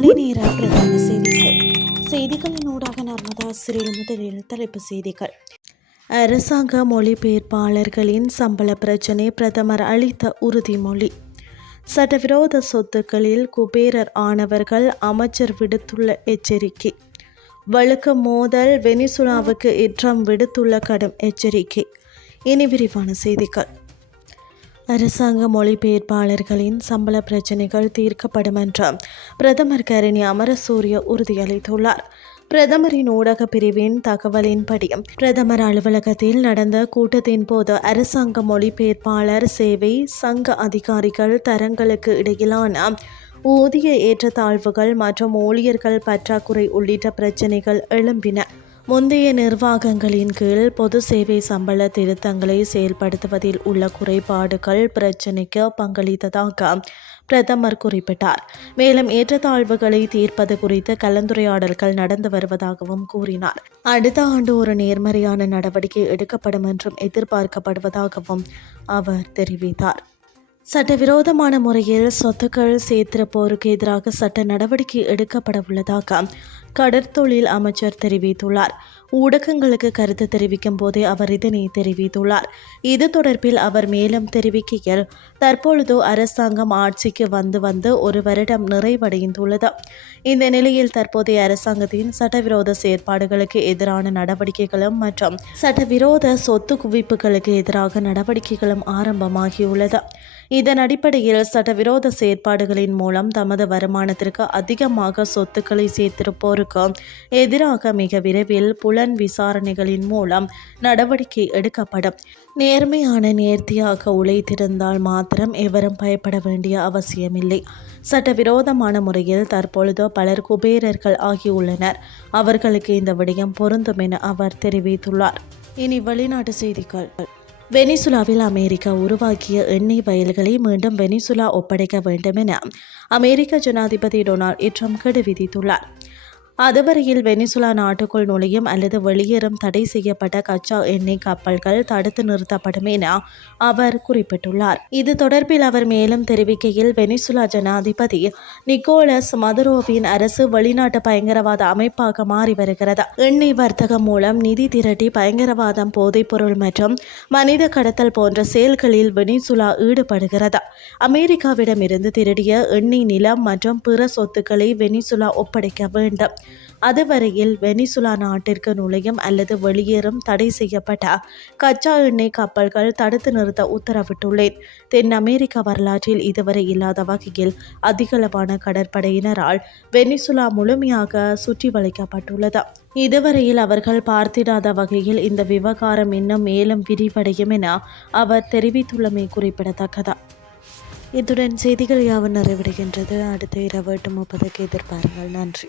காலை நேர பிரதான செய்திகள். செய்திகளின் ஊடாக நர்மதா சிறில் முதலில் தலைப்பு செய்திகள். அரசாங்க மொழிபெயர்ப்பாளர்களின் சம்பள பிரச்சினை பிரதமர் அளித்த உறுதிமொழி. சட்டவிரோத சொத்துக்களில் குபேரர் ஆனவர்கள் அமைச்சர் விடுத்துள்ள எச்சரிக்கை. வழுக்க மோதல் வெனிசுலாவுக்கு ஏற்றம் விடுத்துள்ள கடும் எச்சரிக்கை. இனி விரிவான செய்திகள். அரசாங்க மொழிபெயர்ப்பாளர்களின் சம்பள பிரச்சினைகள் தீர்க்கப்படும் என்று பிரதமர் கரணி அமரசூரிய உறுதியளித்துள்ளார். பிரதமரின் ஊடக பிரிவின் தகவலின்படி பிரதமர் அலுவலகத்தில் நடந்த கூட்டத்தின் போது அரசாங்க மொழிபெயர்ப்பாளர் சேவை சங்க அதிகாரிகள் தரங்களுக்கு இடையிலான ஊதிய ஏற்றத்தாழ்வுகள் மற்றும் ஊழியர்கள் பற்றாக்குறை உள்ளிட்ட பிரச்சினைகள் எழும்பின. முந்தைய நிர்வாகங்களின் கீழ் பொது சேவை சம்பள திருத்தங்களை செயல்படுத்துவதில் உள்ள குறைபாடுகள் பிரச்சினைக்கு பங்களித்ததாக பிரதமர் குறிப்பிட்டார். மேலும் ஏற்றத்தாழ்வுகளை தீர்ப்பது குறித்து கலந்துரையாடல்கள் நடந்து வருவதாகவும் கூறினார். அடுத்த ஆண்டு ஒரு நேர்மறையான நடவடிக்கை எடுக்கப்படும் என்றும் எதிர்பார்க்கப்படுவதாகவும் அவர் தெரிவித்தார். சட்டவிரோதமான முறையில் சொத்துக்கள் சேர்த்திருப்போருக்கு எதிராக சட்ட நடவடிக்கை எடுக்கப்பட உள்ளதாக கடற்தொழில் அமைச்சர் தெரிவித்துள்ளார். ஊடகங்களுக்கு கருத்து தெரிவிக்கும் போதே அவர் இதனை தெரிவித்துள்ளார். இது தொடர்பில் அவர் மேலும் தெரிவிக்கையில் தற்பொழுது அரசாங்கம் ஆட்சிக்கு வந்து வந்து ஒரு வருடம் நிறைவடைந்துள்ளது. இந்த நிலையில் தற்போதைய அரசாங்கத்தின் சட்டவிரோத செயற்பாடுகளுக்கு எதிரான நடவடிக்கைகளும் மற்றும் சட்டவிரோத சொத்து குவிப்புகளுக்கு எதிராக நடவடிக்கைகளும் ஆரம்பமாகியுள்ளது. இதன் அடிப்படையில் சட்டவிரோத செயற்பாடுகளின் மூலம் தமது வருமானத்திற்கு அதிகமாக சொத்துக்களை சேர்த்திருப்போருக்கு எதிராக மிக விரைவில் புலன் விசாரணைகளின் மூலம் நடவடிக்கை எடுக்கப்படும். நேர்மையான நேர்த்தியாக உழைத்திருந்தால் மாத்திரம் எவரும் பயப்பட வேண்டிய அவசியமில்லை. சட்டவிரோதமான முறையில் தற்பொழுது பலர் குபேரர்கள் ஆகியுள்ளனர். அவர்களுக்கு இந்த விடயம் பொருந்தும் என அவர் தெரிவித்துள்ளார். இனி வெளிநாட்டு செய்திகள். வெனிசுலாவில் அமெரிக்கா உருவாக்கிய எண்ணெய் வயல்களை மீண்டும் வெனிசுலா ஒப்படைக்க வேண்டும் என அமெரிக்க ஜனாதிபதி டொனால்ட் ட்ரம்ப் கெடு விதித்துள்ளார். அதுவரையில் வெனிசுலா நாட்டுக்குள் நுழையும் அல்லது வெளியேறும் தடை செய்யப்பட்ட கச்சா எண்ணெய் கப்பல்கள் தடுத்து நிறுத்தப்படும் என அவர் குறிப்பிட்டுள்ளார். இது தொடர்பில் அவர் மேலும் தெரிவிக்கையில் வெனிசுலா ஜனாதிபதி நிக்கோலஸ் மதுரோவின் அரசு வெளிநாட்டு பயங்கரவாத அமைப்பாக மாறி வருகிறது. எண்ணெய் வர்த்தகம் மூலம் நிதி திரட்டி பயங்கரவாதம் போதைப்பொருள் மற்றும் மனித கடத்தல் போன்ற செயல்களில் வெனிசுலா ஈடுபடுகிறது. அமெரிக்காவிடமிருந்து திருடிய எண்ணெய் நிலம் மற்றும் பிற சொத்துக்களை வெனிசுலா ஒப்படைக்க வேண்டும். அதுவரையில் வெனிசுலா நாட்டிற்கு நுழையும் அல்லது வெளியேறும் தடை செய்யப்பட்ட கச்சா எண்ணெய் கப்பல்கள் தடுத்து நிறுத்த உத்தரவிட்டுள்ளேன். தென் அமெரிக்க வரலாற்றில் இதுவரை இல்லாத வகையில் அதிகளவான கடற்படையினரால் வெனிசுலா முழுமையாக சுற்றி வளைக்கப்பட்டுள்ளது. இதுவரையில் அவர்கள் பார்த்திடாத வகையில் இந்த விவகாரம் இன்னும் மேலும் விரிவடையும் என அவர் தெரிவித்துள்ளமை குறிப்பிடத்தக்கதா. இத்துடன் செய்திகள் யாவும் நிறைவடைகின்றது. அடுத்த இரவு எட்டு முப்பதுக்கு எதிர்பாருங்கள். நன்றி.